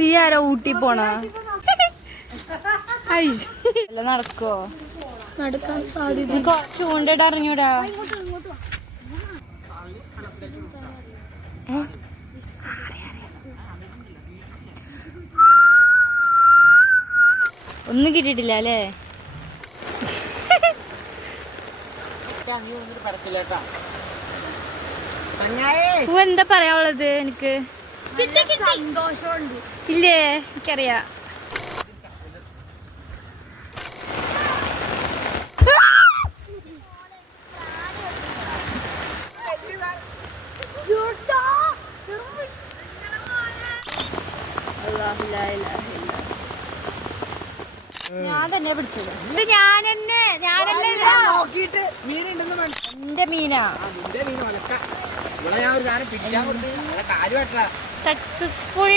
നീ ആരോ ഊട്ടി പോണ നടക്കോ? നടക്കാൻ സാധ്യത കുറച്ച് കൊണ്ടിട്ട് അറിഞ്ഞൂടാ. ഒന്നും കിട്ടിയിട്ടില്ല അല്ലേ? എന്താ പറയാനുള്ളത് എനിക്ക്? ഇല്ലേ, എനിക്കറിയാം. ഞാൻ തന്നെ പിടിച്ചത്. ഇത് ഞാനെന്നെ എന്റെ മീനാ. സക്സസ്ഫുൾ.